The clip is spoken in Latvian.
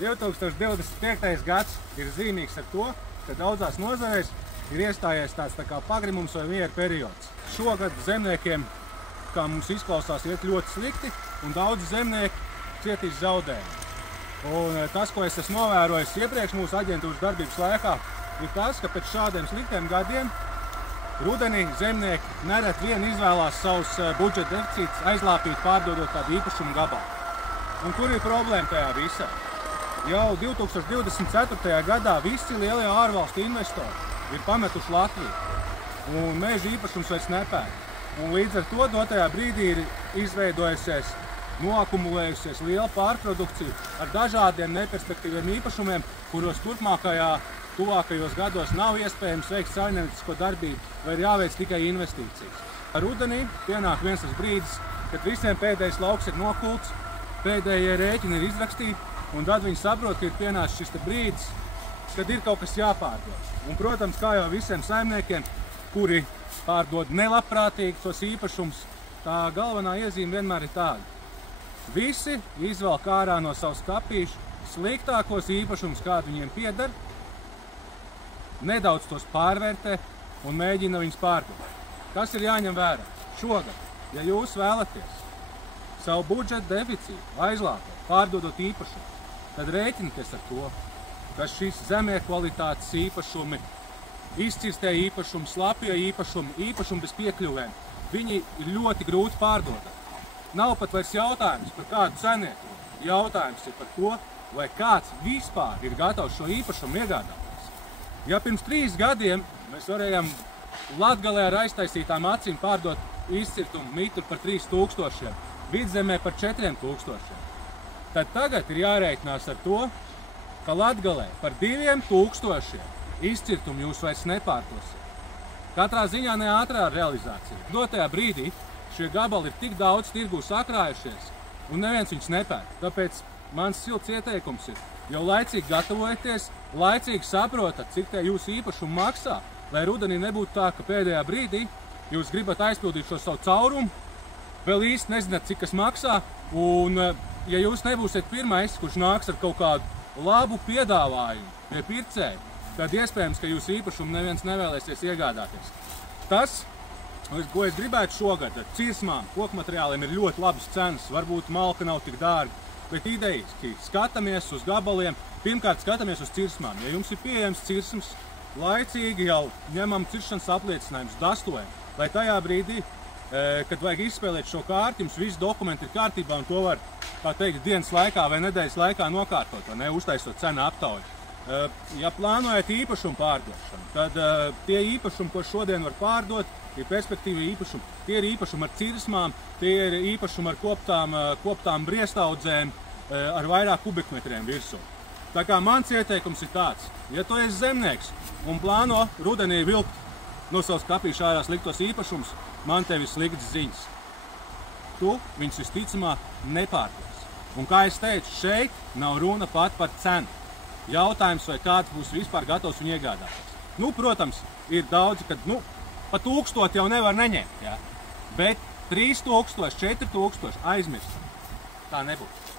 2025. gads ir zīmīgs ar to, ka daudzās nozarēs ir iestājies tāds tā kā pagrimums vai miera periods. Šogad zemniekiem, kā mums izklausās, iet ļoti slikti, un daudzi zemnieki cietīs zaudējumu. Un tas, ko es esmu novērojis iepriekš mūsu aģentūras darbības laikā, ir tas, ka pēc šādiem sliktiem gadiem rudenī zemnieki nereti vien izvēlās savus budžeta deficītus aizlāpīt, pārdodot kādu īpašumu gabalu. Un kur ir problēma tajā visā? Jau 2024. gadā visi lielie ārvalstu investori ir pametuši Latviju, un meža īpašums vairs nepērk. Un līdz ar to dotajā brīdī ir izveidojusies, noakumulējusies liela pārprodukcija ar dažādiem neperspektīviem īpašumiem, kuros tuvākajos gados nav iespējams veikt saimniecisko darbību vai ir jāveic tikai investīcijas. Rudenī pienāk viens tas brīdis, kad visiem pēdējais lauks ir nokults, pēdējie rēķini ir izrakstīti, un tad viņi saprot, ka ir pienācis šis brīdis, kad ir kaut kas jāpārdod. Un, protams, kā jau visiem saimniekiem, kuri pārdod nelabprātīgi tos īpašumus, tā galvenā iezīme vienmēr ir tāda. Visi izvelk ārā no savas kapīša sliktākos īpašumus, kādi viņiem pieder, nedaudz tos pārvērtē un mēģina viņus pārdot. Kas ir jāņem vērā? Šogad, ja jūs vēlaties savu budžeta deficītu aizlāpot, pārdodot īpašumu, tad rēķinieties ar to, ka šis zemē kvalitātes īpašumi, izcirstie īpašumi, slapie īpašumi bez piekļuvēm, viņi ir ļoti grūti pārdodami. Nav pat vairs jautājums par kādu cenieku. Jautājums ir par to, vai kāds vispār ir gatavs šo īpašumu iegādāties. Ja pirms 3 gadiem mēs varējām Latgalē ar aiztaisītām acīm pārdot izcirtumu mitru par 3000, Vidzemē par 4000, tad tagad ir jārēķinās ar to, ka Latgalē par 2000 izcirtumu jūs vairs nepārdosiet. Katrā ziņā ne ātrā realizācija. Dotajā brīdī šie gabali ir tik daudz tirgū sakrājušies, un neviens viņus nepērk. Tāpēc mans silts ieteikums ir, jau laicīgi gatavojieties, laicīgi saprotat, cik tie jūsu īpašumu maksā, lai rudenī nebūtu tā, ka pēdējā brīdī jūs gribat aizpildīt šo savu caurumu, vēl īsti nezināt, cik kas maksā, un ja jūs nebūsiet pirmais, kurš nāks ar kaut kādu labu piedāvājumu pie pircēja, tad iespējams, ka jūsu īpašumu neviens nevēlēsies iegādāties. Tas, ko es gribētu šogad, ar cirsmām, kokmateriāliem ir ļoti labas cenas, varbūt malka nav tik dārga, bet idejiski skatāmies uz gabaliem, pirmkārt skatāmies uz cirsmām. Ja jums ir pieejams cirsms, laicīgi jau ņemam ciršanas apliecinājumus, dastojam, lai tajā brīdī, kad vajag izspēlēt šo kārti, jums visi dokumenti ir kārtībā un to var, tā teikt, dienas laikā vai nedēļas laikā nokārtot, vai ne, uztaisot cenu aptauju. Ja plānojat īpašumu pārdošanu, tad tie īpašumi, ko šodien var pārdot, ir perspektīvi īpašumi. Tie ir īpašumi ar cirsmām, tie ir īpašumi ar koptām briestaudzēm, ar vairāk kubikmetriem virsū. Tā kā mans ieteikums ir tāds, ja tu esi zemnieks un plāno rudenī vilkt no savas kapīša ārā sliktos īpašumus, man tev ir sliktas ziņas. Tu viņus visticamāk nepārdos. Un kā es teicu, šeit nav runa pat par cenu. Jautājums, vai kāds būs vispār gatavs viņu iegādāties. Nu, protams, ir daudzi, kad, pa 1000 jau nevar neņemt, ja? Bet 3000, 4000 aizmirst. Tā nebūs.